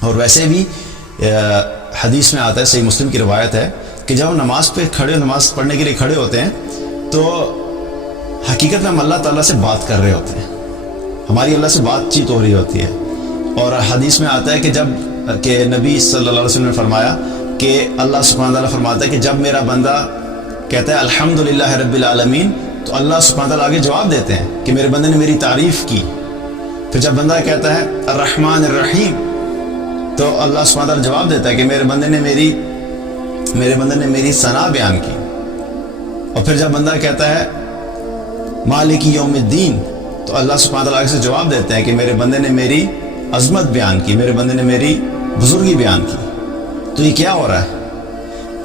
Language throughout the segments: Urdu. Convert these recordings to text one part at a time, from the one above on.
اور ویسے بھی حدیث میں آتا ہے، صحیح مسلم کی روایت ہے کہ جب ہم نماز پڑھنے کے لیے کھڑے ہوتے ہیں تو حقیقت میں ہم اللہ تعالیٰ سے بات کر رہے ہوتے ہیں، ہماری اللہ سے بات چیت ہو رہی ہوتی ہے۔ اور حدیث میں آتا ہے کہ نبی صلی اللہ علیہ وسلم نے فرمایا کہ اللہ سبحانہ تعالیٰ فرماتا ہے کہ جب میرا بندہ کہتا ہے الحمدللہ رب العالمین، تو اللہ سبحانہ تعالیٰ آگے جواب دیتے ہیں کہ میرے بندے نے میری تعریف کی۔ پھر جب بندہ کہتا ہے الرحمن الرحیم، تو اللہ سبحانہ تعالیٰ جواب دیتا ہے کہ میرے بندے نے میری ثنا بیان کی۔ اور پھر جب بندہ کہتا ہے مالک یوم الدین، تو اللہ سبحانہ تعالیٰ سے جواب دیتے ہیں کہ میرے بندے نے میری عظمت بیان کی، میرے بندے نے میری بزرگی بیان کی۔ تو یہ کیا ہو رہا ہے؟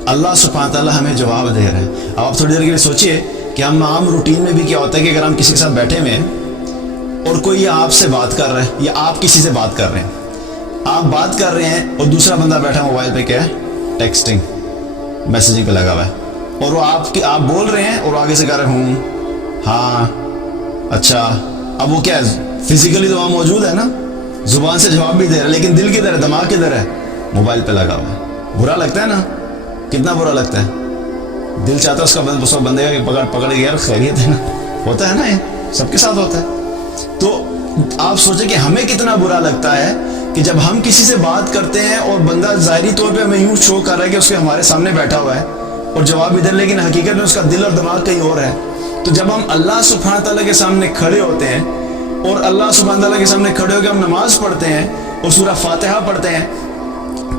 اللہ سبحانہ تعالیٰ ہمیں جواب دے رہے ہیں۔ اب آپ تھوڑی دیر کے لیے سوچئے کہ ہم عام روٹین میں بھی کیا ہوتا ہے کہ اگر ہم کسی کے ساتھ بیٹھے ہوئے ہیں اور کوئی آپ سے بات کر رہا ہے یا آپ کسی سے بات کر رہے ہیں، آپ بات کر رہے ہیں اور دوسرا بندہ بیٹھا موبائل پہ کیا ہے، ٹیکسٹنگ، میسیجنگ پہ لگا ہوا ہے، اور وہ آپ بول رہے ہیں اور آگے سے کہہ رہے ہوں، ہاں، اچھا۔ اب وہ کیا ہے، فزیکلی تو وہاں موجود ہے نا، زبان سے جواب بھی دے رہا ہے، لیکن دل کدھر ہے، دماغ کدھر ہے، موبائل پہ لگا ہوا ہے۔ برا لگتا ہے نا، کتنا برا لگتا ہے۔ دل چاہتا ہے اس کا بندے کا پکڑ کے یار خیریت ہے نا، ہوتا ہے نا، یہ سب کے ساتھ ہوتا ہے۔ تو آپ سوچیں کہ ہمیں کتنا برا لگتا ہے کہ جب ہم کسی سے بات کرتے ہیں اور بندہ ظاہری طور پہ ہمیں یوں شو کر رہا ہے کہ اس کے ہمارے سامنے بیٹھا ہوا ہے اور جواب ادھر، لیکن حقیقت میں اس کا دل اور دماغ کہیں اور ہے۔ تو جب ہم اللہ سبحانہ تعالیٰ کے سامنے کھڑے ہوتے ہیں اور اللہ سبحانہ تعالیٰ کے سامنے کھڑے ہو کے ہم نماز پڑھتے ہیں اور سورہ فاتحہ پڑھتے ہیں،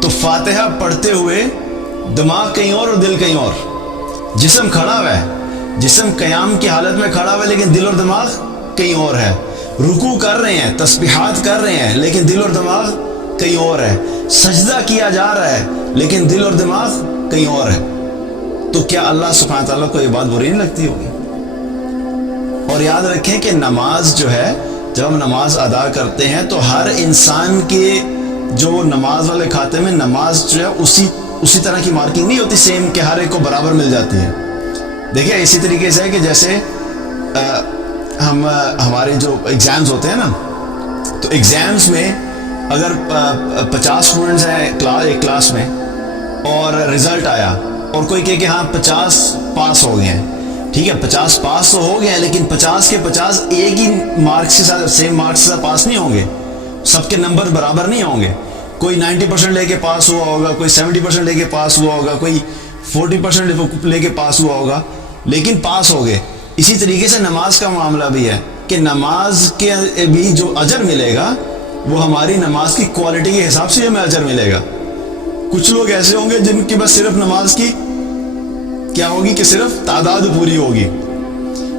تو فاتحہ پڑھتے ہوئے دماغ کہیں اور دل کہیں اور، جسم کھڑا ہوا ہے، جسم قیام کی حالت میں کھڑا ہوا ہے، لیکن دل اور دماغ کہیں اور ہے۔ رکوع کر رہے ہیں، تسبیحات کر رہے ہیں، لیکن دل اور دماغ کہیں اور ہے۔ سجدہ کیا جا رہا ہے، لیکن دل اور دماغ کہیں اور ہے۔ تو کیا اللہ سبحانہ تعالیٰ کو یہ بات بری نہیں لگتی ہوگی؟ اور یاد رکھیں کہ نماز جو ہے، جب ہم نماز ادا کرتے ہیں تو ہر انسان کے جو نماز والے کھاتے میں نماز جو ہے اسی طرح کی مارکنگ نہیں ہوتی سیم کہ ہر ایک کو برابر مل جاتی ہے۔ دیکھیں اسی طریقے سے ہے کہ جیسے ہمارے جو ایگزامز ہوتے ہیں نا، تو ایگزامز میں اگر 50 اسٹوڈنٹس ہیں ایک کلاس میں اور رزلٹ آیا اور کوئی کہے کہ ہاں 50 پاس ہو گئے ہیں، ٹھیک ہے، 50 پاس تو ہو گئے ہیں، لیکن 50 کے 50 ایک ہی مارکس کے ساتھ، سیم مارکس کے ساتھ پاس نہیں ہوں گے، سب کے نمبر برابر نہیں ہوں گے۔ کوئی 90% لے کے پاس ہوا ہوگا، کوئی 70% لے کے پاس ہوا ہوگا، کوئی 40% لے کے پاس ہوا ہوگا، لیکن پاس ہو گئے۔ اسی طریقے سے نماز کا معاملہ بھی ہے کہ نماز کے بھی جو اجر ملے گا وہ ہماری نماز کی کوالٹی کے حساب سے ہمیں اجر ملے گا۔ کچھ لوگ ایسے ہوں گے جن کی بس صرف نماز کی کیا ہوگی کہ صرف تعداد پوری ہوگی،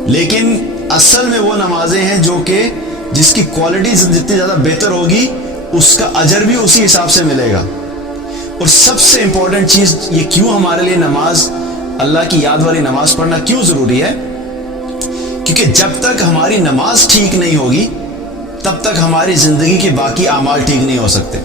لیکن اصل میں وہ نمازیں ہیں جو کہ جس کی کوالٹی جتنی زیادہ بہتر ہوگی اس کا اجر بھی اسی حساب سے ملے گا۔ اور سب سے امپورٹنٹ چیز یہ کیوں ہمارے لیے نماز، اللہ کی یاد والی نماز پڑھنا کیوں ضروری ہے؟ کیونکہ جب تک ہماری نماز ٹھیک نہیں ہوگی تب تک ہماری زندگی کے باقی اعمال ٹھیک نہیں ہو سکتے۔